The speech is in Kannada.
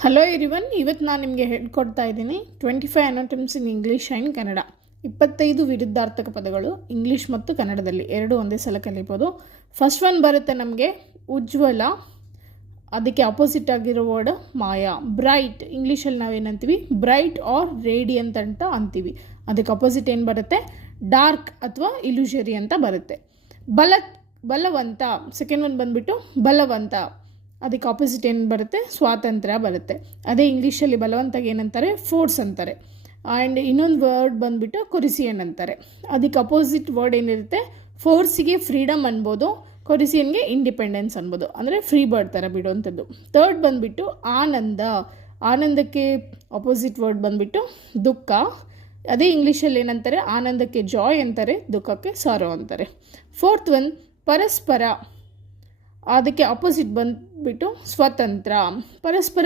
ಹಲೋ ಎವ್ರಿವನ್, ಇವತ್ತು ನಾನು ನಿಮಗೆ ಹೇಳ್ಕೊಡ್ತಾ ಇದ್ದೀನಿ 25 ಅನಾಟಮ್ಸ್ ಇನ್ ಇಂಗ್ಲೀಷ್ ಆ್ಯಂಡ್ ಕನ್ನಡ. 25 ವಿರುದ್ಧಾರ್ಥಕ ಪದಗಳು ಇಂಗ್ಲೀಷ್ ಮತ್ತು ಕನ್ನಡದಲ್ಲಿ ಎರಡು ಒಂದೇ ಸಲ ಕಲಿಬೋದು. ಫಸ್ಟ್ ಒನ್ ಬರುತ್ತೆ ನಮಗೆ ಉಜ್ವಲ, ಅದಕ್ಕೆ ಅಪೋಸಿಟ್ ಆಗಿರೋ ವರ್ಡ್ ಮಾಯಾ. ಬ್ರೈಟ್, ಇಂಗ್ಲೀಷಲ್ಲಿ ನಾವೇನಂತೀವಿ ಬ್ರೈಟ್ ಆರ್ ರೇಡಿಯಂಟ್ ಅಂತ ಅಂತೀವಿ. ಅದಕ್ಕೆ ಅಪೋಸಿಟ್ ಏನು ಬರುತ್ತೆ, ಡಾರ್ಕ್ ಅಥವಾ ಇಲ್ಯೂಷರಿ ಅಂತ ಬರುತ್ತೆ. ಬಲವಂತ, ಸೆಕೆಂಡ್ ಒನ್ ಬಂದುಬಿಟ್ಟು ಬಲವಂತ, ಅದಕ್ಕೆ ಆಪೋಸಿಟ್ ಏನು ಬರುತ್ತೆ, ಸ್ವಾತಂತ್ರ್ಯ ಬರುತ್ತೆ. ಅದೇ ಇಂಗ್ಲೀಷಲ್ಲಿ ಬಲವಂತಾಗ ಏನಂತಾರೆ, ಫೋರ್ಸ್ ಅಂತಾರೆ. ಆ್ಯಂಡ್ ಇನ್ನೊಂದು ವರ್ಡ್ ಬಂದುಬಿಟ್ಟು ಕೊರಿಸಿಯನ್ ಅಂತಾರೆ. ಅದಕ್ಕೆ ಅಪೋಸಿಟ್ ವರ್ಡ್ ಏನಿರುತ್ತೆ, ಫೋರ್ಸಿಗೆ ಫ್ರೀಡಮ್ ಅನ್ಬೋದು, ಕೊರಿಸಿಯನ್ಗೆ ಇಂಡಿಪೆಂಡೆನ್ಸ್ ಅನ್ಬೋದು, ಅಂದರೆ ಫ್ರೀ ಬರ್ಡ್ ಥರ ಬಿಡುವಂಥದ್ದು. ಥರ್ಡ್ ಬಂದುಬಿಟ್ಟು ಆನಂದ, ಆನಂದಕ್ಕೆ ಅಪೋಸಿಟ್ ವರ್ಡ್ ಬಂದುಬಿಟ್ಟು ದುಃಖ. ಅದೇ ಇಂಗ್ಲೀಷಲ್ಲಿ ಏನಂತಾರೆ, ಆನಂದಕ್ಕೆ ಜಾಯ್ ಅಂತಾರೆ, ದುಃಖಕ್ಕೆ ಸಾರೋ ಅಂತಾರೆ. ಫೋರ್ತ್ ಒನ್ ಪರಸ್ಪರ, ಅದಕ್ಕೆ ಅಪೋಸಿಟ್ ಬಂದುಬಿಟ್ಟು ಸ್ವತಂತ್ರ. ಪರಸ್ಪರ